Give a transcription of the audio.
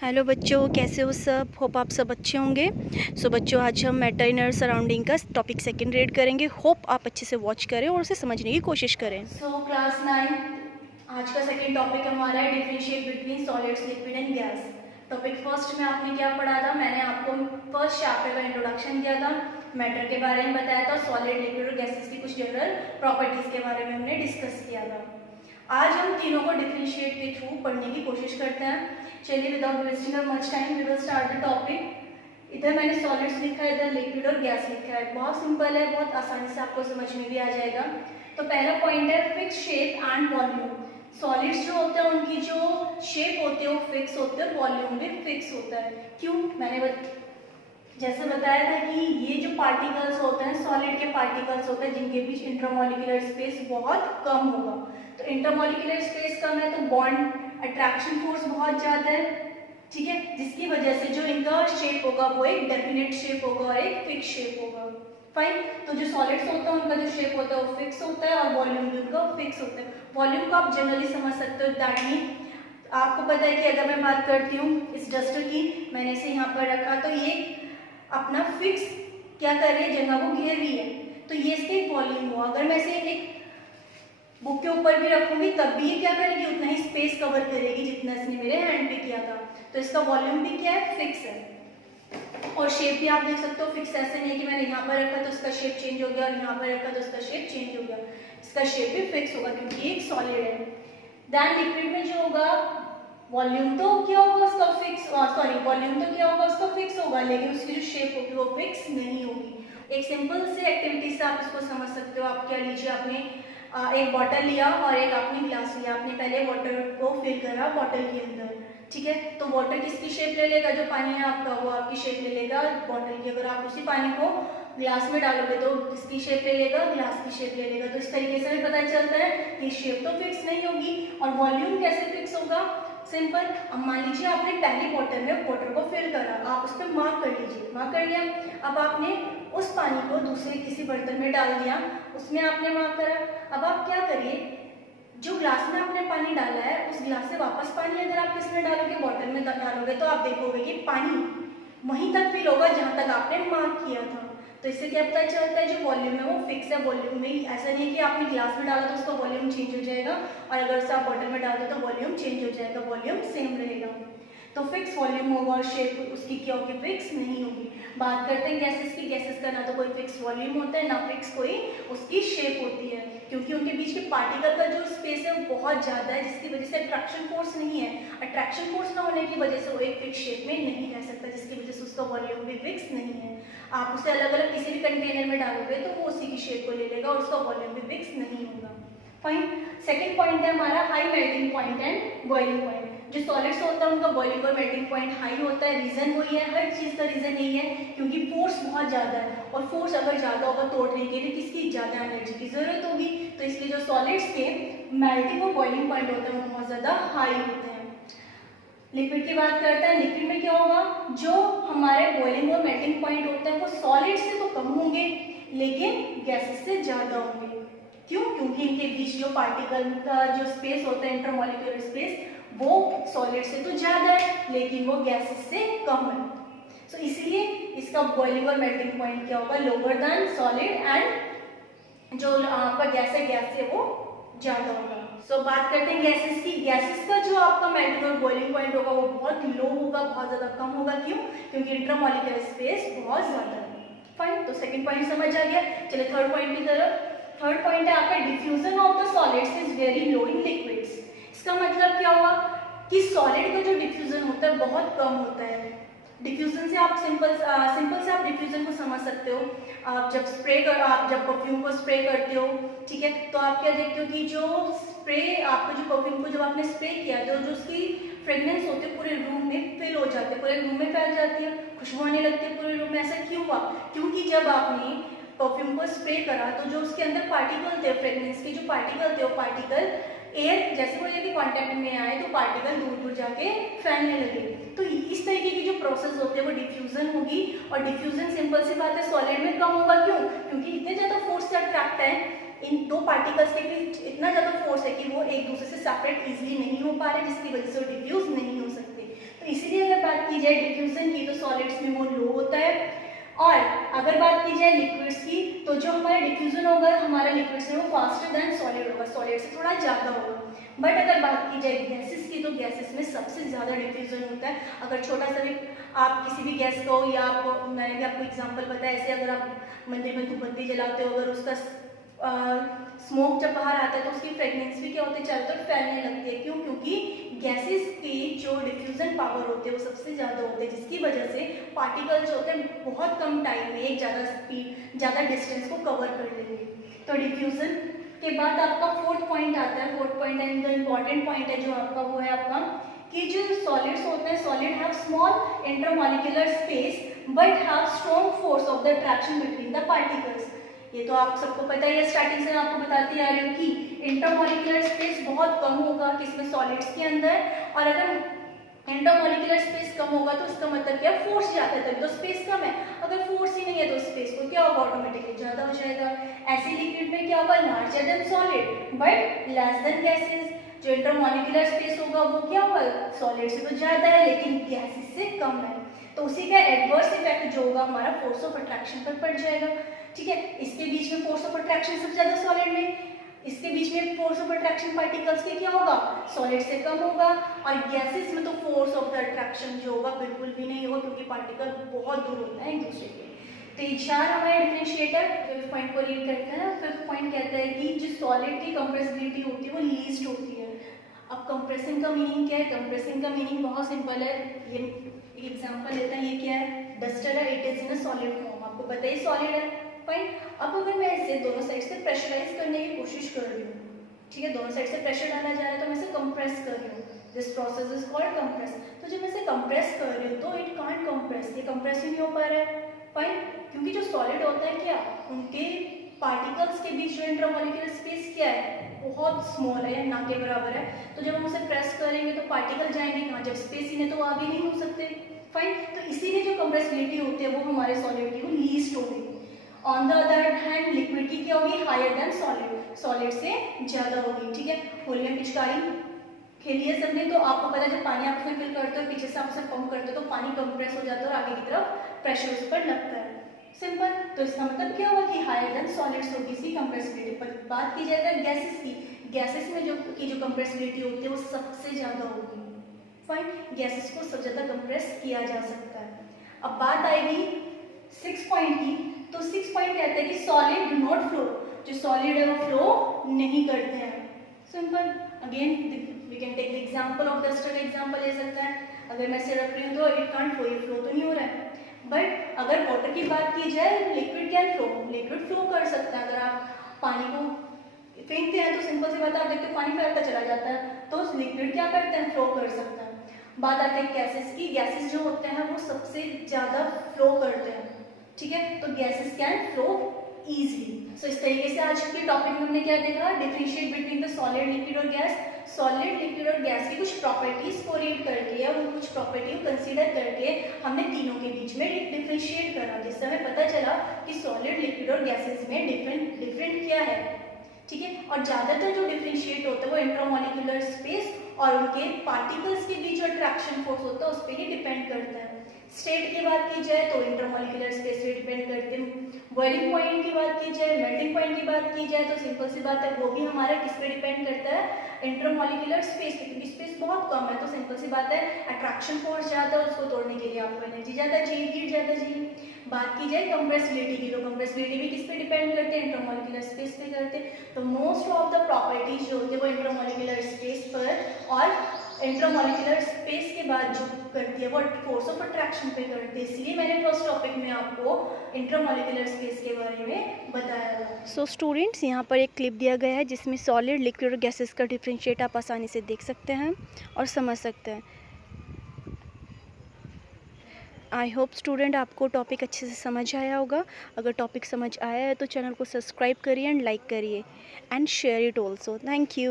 Hello बच्चों, कैसे हो सब। होप आप सब अच्छे होंगे। बच्चों, आज हम मैटर इन आवर सराउंडिंग का टॉपिक सेकंड रीड करेंगे। होप आप अच्छे से वॉच करें और उसे समझने की कोशिश करें। क्लास 9 आज का सेकंड टॉपिक हमारा है differentiate between solids, liquid and gas. Topic first में आपने क्या पढ़ा था? मैंने आपको फर्स्ट चैप्टर का इंट्रोडक्शन दिया था, मैटर के बारे में बताया था, सॉलिड, लिक्विड और गैसेस की कुछ जनरल प्रॉपर्टीज के बारे में हमने डिस्कस किया था। आज हम तीनों को डिफरेंशिएट के थ्रू पढ़ने की कोशिश करते हैं। चलिए, without wasting of much time we will start the topic. इधर मैंने सॉलिड्स लिखा है, इधर लिक्विड और गैस लिखा है। बहुत सिंपल है, बहुत आसानी से आपको समझ में भी आ जाएगा। तो पहला पॉइंट है fix shape and volume. Solids जो होते हैं उनकी जो शेप होती है वो फिक्स होते हैं, वॉल्यूम भी फिक्स होता है। क्यों? मैंने जैसे बताया था कि ये जो पार्टिकल्स होते हैं, सॉलिड के पार्टिकल्स होते हैं जिनके बीच इंटरमॉलिक्यूलर स्पेस बहुत कम होगा। तो इंटरमॉलिक्यूलर स्पेस कम है तो बॉन्ड अट्रैक्शन फोर्स बहुत ज्यादा है, ठीक है, जिसकी वजह से जो इनका शेप होगा वो एक डेफिनेट शेप होगा और एक फिक्स शेप होगा। फाइन। तो जो सॉलिड्स होता है उनका जो शेप होता है वो फिक्स होता है और वॉल्यूम भी उनका फिक्स होता है। वॉल्यूम को आप जनरली समझ सकते हो, दैट मीन आपको पता है कि अगर मैं बात करती हूँ इस डस्टर की, मैंने इसे यहाँ पर रखा तो ये अपना फिक्स क्या कर रही है, जगह को घेर रही है, तो ये इसके एक वॉल्यूम हुआ। अगर मैं इसे एक बुक के ऊपर भी रखूंगी तब भी ये क्या करेगी, उतना ही स्पेस कवर करेगी जितना इसने मेरे हैंड पे किया था। तो इसका वॉल्यूम भी क्या है, फिक्स है। और शेप भी आप देख सकते हो फिक्स, ऐसे नहीं कि मैंने यहाँ पर रखा तो इसका शेप चेंज हो गया और यहाँ पर रखा तो इसका शेप चेंज हो गया। इसका शेप भी फिक्स होगा क्योंकि ये एक सॉलिड है। देन लिक्विड में जो होगा, वॉल्यूम तो क्या होगा उसका फिक्स, सॉरी वॉल्यूम तो क्या होगा उसका फिक्स होगा, लेकिन उसकी जो शेप होगी वो फिक्स नहीं होगी। एक सिंपल से एक्टिविटी से आप इसको समझ सकते हो। आप क्या लीजिए, आपने एक बॉटल लिया और एक आपने ग्लास लिया। आपने पहले वाटर को फिल करा बॉटल के अंदर, ठीक है। तो वाटर किसकी शेप ले लेगा, जो पानी है आपका वो आपकी शेप ले लेगा बॉटल की। अगर आप उसी पानी को ग्लास में डालोगे तो किसकी शेप ले लेगा, ग्लास की शेप ले लेगा। तो इस तरीके से भी पता चलता है कि शेप तो फिक्स नहीं होगी। और वॉल्यूम कैसे फिक्स होगा, सिंपल। अब मान लीजिए आपने पहली बॉटल में वाटर को फिल करा, आप उस पर मार्क कर लीजिए, मार्क कर लिया। अब आपने उस पानी को दूसरे किसी बर्तन में डाल दिया, उसमें आपने मार्क करा। अब आप क्या करिए, जो ग्लास में आपने पानी डाला है उस ग्लास से वापस पानी अगर आप किसमें डालोगे, बॉटल में डालोगे, तो आप देखोगे कि पानी वहीं तक फिल होगा जहां तक आपने मार्क किया था। तो इससे क्या पता चलता है, जो वॉल्यूम है वो फिक्स है। वॉल्यूम में ऐसा नहीं है कि आपने ग्लास में डाला तो उसका वॉल्यूम चेंज हो जाएगा और अगर उसे आप बॉटल में डाल दो तो वॉल्यूम चेंज हो जाएगा, वॉल्यूम सेम रहेगा। तो फिक्स वॉल्यूम होगा और शेप उसकी क्या होगी, फिक्स नहीं होगी। बात करते हैं गैसेस की। गैसेस का ना तो कोई फिक्स वॉल्यूम होता है ना फिक्स कोई उसकी शेप होती है, क्योंकि उनके बीच के पार्टिकल का जो स्पेस है वो बहुत ज़्यादा है, जिसकी वजह से अट्रैक्शन फोर्स नहीं है। अट्रैक्शन फोर्स ना होने की वजह से वो एक फिक्स शेप में नहीं रह सकता, जिसकी वजह से उसका वॉल्यूम भी फिक्स नहीं है। आप उसे अलग अलग किसी भी कंटेनर में डालोगे तो वो उसी की शेप को ले लेगा और उसका वॉल्यूम भी फिक्स नहीं होगा। फाइन। सेकेंड पॉइंट है हमारा high melting point and boiling point. जो सॉलिड्स होता है उनका बॉइलिंग और मेल्टिंग पॉइंट हाई होता है। रीजन वही है, हर चीज का रीजन यही है क्योंकि फोर्स बहुत ज्यादा है और फोर्स अगर ज्यादा होगा तोड़ने के लिए किसकी ज्यादा एनर्जी की जरूरत होगी। तो इसलिए जो सॉलिड्स के मेल्टिंग और बॉइलिंग पॉइंट होते हैं वो बहुत ज्यादा हाई होते हैं। लिक्विड की बात करते हैं। लिक्विड में क्या होगा, जो हमारे बॉइलिंग और मेल्टिंग पॉइंट होते हैं वो सॉलिड से तो कम होंगे लेकिन गैसेस से ज्यादा होंगे। क्यों? क्योंकि इनके बीच जो पार्टिकल का जो स्पेस होता है, इंटरमॉलिक्यूलर स्पेस, वो सॉलिड से तो ज्यादा है लेकिन वो गैसेस से कम है। सो इसलिए इसका बॉइलिंग और मेल्टिंग पॉइंट क्या होगा, लोअर देन सॉलिड, एंड जो आपका गैस है गैस से वो ज्यादा होगा। सो बात करते हैं गैसेस की। गैसेस का जो आपका मेल्टिंग और बॉइलिंग पॉइंट होगा वो बहुत लो होगा, बहुत ज्यादा कम होगा। क्यों? क्योंकि इंटरमॉलिक्यूलर स्पेस बहुत ज्यादा है। फाइन। तो सेकंड पॉइंट समझ आ गया। चलिए थर्ड पॉइंट की तरफ। थर्ड पॉइंट है आपका diffusion of the solids is very low in liquids. इसका मतलब क्या हुआ कि सॉलिड का जो डिफ्यूजन होता है बहुत कम होता है। डिफ्यूजन से आप सिंपल से आप डिफ्यूजन को समझ सकते हो। आप जब आप जब परफ्यूम को स्प्रे करते हो, ठीक है, तो आप क्या देखते हो कि जो स्प्रे आपको जो परफ्यूम को जब आपने स्प्रे किया तो जो उसकी फ्रेग्रेंस होती है पूरे रूम में फिल हो जाती है, पूरे रूम में फैल जाती है, खुशबू आने लगती है पूरे रूम में। ऐसा क्यों हुआ? क्योंकि जब आपने परफ्यूम को स्प्रे करा तो जो उसके अंदर पार्टिकल थे, फ्रेग्रेंस के जो पार्टिकल थे, वो पार्टिकल एयर जैसे वो यदि कांटेक्ट में आए तो पार्टिकल दूर दूर जाके फैलने लगे। तो इस तरीके की जो प्रोसेस होती है वो डिफ्यूजन होगी। और डिफ्यूजन सिंपल सी बात है सॉलिड में कम होगा। क्यों? क्योंकि इतने ज्यादा फोर्स से अट्रैक्ट है, इन दो पार्टिकल्स के बीच इतना ज्यादा फोर्स है कि वो एक दूसरे से सेपरेट इजिली नहीं हो पा रहे, जिसकी वजह से वो डिफ्यूज नहीं हो सकते। तो इसीलिए अगर की जाए डिफ्यूजन की तो सॉलिड्स में वो लो होता है, और अगर बात की जाए लिक्विड्स की तो जो हमारा डिफ्यूजन होगा हमारा लिक्विड्स में वो फास्टर देन सॉलिड होगा, सॉलिड से थोड़ा ज़्यादा होगा। बट अगर बात की जाए गैसेस की तो गैसेस में सबसे ज़्यादा डिफ्यूजन होता है। अगर छोटा सा भी आप किसी भी गैस को, या आप, मैंने भी आपको एग्जांपल बताया, ऐसे अगर आप मंदिर में धूपबत्ती जलाते हो, अगर उसका स्मोक जब बाहर आता है तो उसकी फ्रेगनेंस भी क्या होती है, चारों तरफ फैलने लगती है। क्यों? क्योंकि गैसेस की जो डिफ्यूजन पावर होती है वो सबसे ज़्यादा होती है, जिसकी वजह से पार्टिकल जो होते हैं बहुत कम टाइम में एक ज़्यादा स्पीड, ज़्यादा डिस्टेंस को कवर कर लेंगे। तो डिफ्यूजन के बाद आपका फोर्थ पॉइंट आता है। Fourth point and the important point है जो आपका, वो है आपका कि जो सॉलिड्स होते हैं, solid have small intermolecular space but have strong force of the attraction between the particles. ये तो आप सबको पता ही है, स्टार्टिंग से आपको बताती आ रही हूँ कि इंटरमॉलिक्यूलर स्पेस बहुत कम होगा किसमें, सॉलिड्स के अंदर। और अगर इंटरमॉलिक्यूलर स्पेस कम होगा तो इसका मतलब क्या, फोर्स ज़्यादा है, तभी तो स्पेस कम है। अगर फोर्स ही नहीं है तो स्पेस को क्या होगा, ऑटोमेटिकली ज़्यादा हो जाएगा। ऐसे लिक्विड में क्या होगा, larger than solid but less than gases. जो इंटरमॉलिक्यूलर स्पेस होगा वो क्या होगा, सॉलिड से तो ज़्यादा है लेकिन गैसेस से कम है, तो उसी का एडवर्स इफेक्ट जो होगा हमारा फोर्स ऑफ अट्रैक्शन पर पड़ जाएगा। ठीक है, इसके बीच में फोर्स ऑफ अट्रैक्शन सबसे ज़्यादा सॉलिड में, इसके बीच में फोर्स ऑफ अट्रैक्शन पार्टिकल्स के क्या होगा, सॉलिड से कम होगा। और गैसेस में तो फोर्स ऑफ द अट्रैक्शन जो होगा बिल्कुल भी नहीं होगा, क्योंकि पार्टिकल बहुत दूर होता है एक दूसरे के। तो ये चार हमारे डिफरेंशिएटर। फिफ्थ पॉइंट को रीड करते हैं ना। फिफ्थ पॉइंट कहता है कि जो सॉलिड की कंप्रेसिबिलिटी होती है वो लीस्ट होती है। अब कंप्रेसिंग का मीनिंग क्या है, कंप्रेसिंग का मीनिंग बहुत सिंपल है। ये एग्जांपल लेते हैं, ये क्या है, डस्टर है, it is in a solid form, आपको पता ही सॉलिड है। फाइन, अब अगर मैं इसे दोनों साइड से प्रेशराइज करने की कोशिश कर रही हूँ, ठीक है, दोनों साइड से प्रेशर डाला जा रहा है तो मैं इसे कंप्रेस कर रही हूँ, this process is called compress. तो जब मैं इसे कंप्रेस कर रही हूँ तो इट कांट कंप्रेस, ये कंप्रेस ही नहीं हो पा रहा है। फाइन, क्योंकि जो सॉलिड होता है क्या, उनके पार्टिकल्स के बीच जो इंटरमॉलिक्यूलर स्पेस क्या है, बहुत स्मॉल है, ना के बराबर है। तो जब हम उसे प्रेस करेंगे तो पार्टिकल जाएंगे कहाँ, जब स्पेस ही नहीं तो आगे नहीं हो सकते। फाइन, तो इसीलिए जो कंप्रेसिबिलिटी होती है वो हमारे सॉलिड की वो लीस्ट होगी। On the other hand liquid की क्या होगी, हायर देन सॉलिड, सॉलिड से ज्यादा होगी। ठीक है, होली में पिचकारी खेलिए सबने, तो आपको पता है जब पानी आप उसमें फिल करते हो, पीछे से आप उसे पंप करते हो तो पानी कंप्रेस हो जाता है और आगे की तरफ प्रेशर उस पर लगता है। सिंपल, तो इसका मतलब क्या होगा कि हायर देन सॉलिड्स होगी इसकी कंप्रेसिबिलिटी। पर बात की जाए तो गैसेस की, गैसेस में जो कंप्रेसिबिलिटी होती है वो सबसे ज्यादा होगी। फाइन, गैसेस को सबसे ज्यादा कंप्रेस किया जा सकता है। अब बात आएगी 6 पॉइंट की, तो 6 पॉइंट कहते हैं कि सॉलिड डू नॉट फ्लो, जो सॉलिड है वो फ्लो नहीं करते हैं। Simple, again we can take the example of duster का एग्जांपल ले सकते हैं। अगर मैं इसे रख रही हूँ तो इट कांट फ्लो, ये फ्लो तो नहीं हो रहा है। बट अगर वाटर की बात की जाए तो liquid can flow, liquid flow कर सकता है। अगर आप पानी को फेंकते हैं तो सिंपल सी बात है, आप देखते हो पानी फैलता चला जाता है, तो लिक्विड क्या करते हैं, फ्लो कर सकता है। बात आती है गैसेस की, गैसेस जो होते हैं वो सबसे ज्यादा फ्लो करते हैं। ठीक है, तो गैसेस कैन फ्लो इजीली। सो इस तरीके से आज के टॉपिक में हमने क्या देखा, differentiate between the solid, liquid और गैस। सॉलिड, लिक्विड और गैस की कुछ प्रॉपर्टीज को रीड करके और कुछ प्रॉपर्टी को कंसीडर करके हमने तीनों के बीच में डिफरेंशिएट करा, जिससे हमें पता चला कि सॉलिड, लिक्विड और गैसेस में डिफरेंट क्या है। ठीक है, और ज्यादातर जो डिफरेंशिएट होता है वो इंट्रामॉलिक्यूलर स्पेस और उनके पार्टिकल्स के बीच जो अट्रैक्शन फोर्स होता है उस पर ही डिपेंड करता है। स्टेट की बात की जाए तो इंटरमॉलिक्यूलर स्पेस पे डिपेंड करते हैं। बॉइलिंग पॉइंट की बात की जाए, मेल्टिंग पॉइंट की बात की जाए तो सिंपल सी बात है वो भी हमारा किस पे डिपेंड करता है, इंटरमॉलिक्यूलर स्पेस पे, क्योंकि स्पेस बहुत कम है तो सिंपल सी बात है अट्रैक्शन फोर्स ज़्यादा है, उसको तोड़ने के लिए आपको एनर्जी ज़्यादा चाहिए, हीट ज़्यादा चाहिए। बात की जाए कंप्रेसिबिलिटी की, तो कंप्रेसिबिलिटी भी किस पे डिपेंड करते हैं, इंटरमॉलिक्यूलर स्पेस पे करते हैं। तो मोस्ट ऑफ द प्रॉपर्टीज जो होती है वो इंटरमॉलिक्यूलर स्पेस पर और इंटरमॉलिक्यूलर स्पेस के बाद जो करती है वो फोर्स ऑफ अट्रैक्शन पे करती है। इसलिए मैंने फर्स्ट टॉपिक में आपको इंटरमॉलिक्यूलर स्पेस के बारे में बताया। सो स्टूडेंट्स, यहाँ पर एक क्लिप दिया गया है जिसमें सॉलिड, लिक्विड और गैसेस का डिफरेंशिएट आप आसानी से देख सकते हैं और समझ सकते हैं। आई होप स्टूडेंट आपको टॉपिक अच्छे से समझ आया होगा। अगर टॉपिक समझ आया है तो चैनल को सब्सक्राइब करिए एंड लाइक करिए and share it also. Thank you.